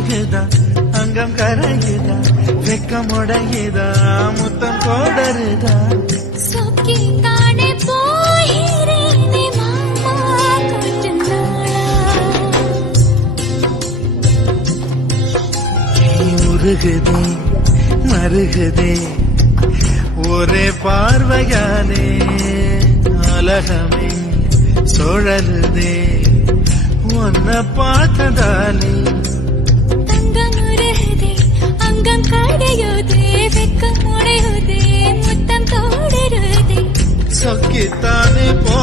உருகுதா அங்கம் கரையுதா வெக்கம் உடையுதா முத்தம் கோடருதா சொக்கி தானே போயிரேனே மாமா கொஞ்ச நாளா உருகுதே மருகுதே ஒரே பார்வையாலே அலகமே சுழலுதே உன்ன பார்த்ததாலே தங்கம் உருகுதே அங்கம் கடையுதே வெக்கம் உடையுதே முத்தம் தோடுருதே சொக்கித்தானே போ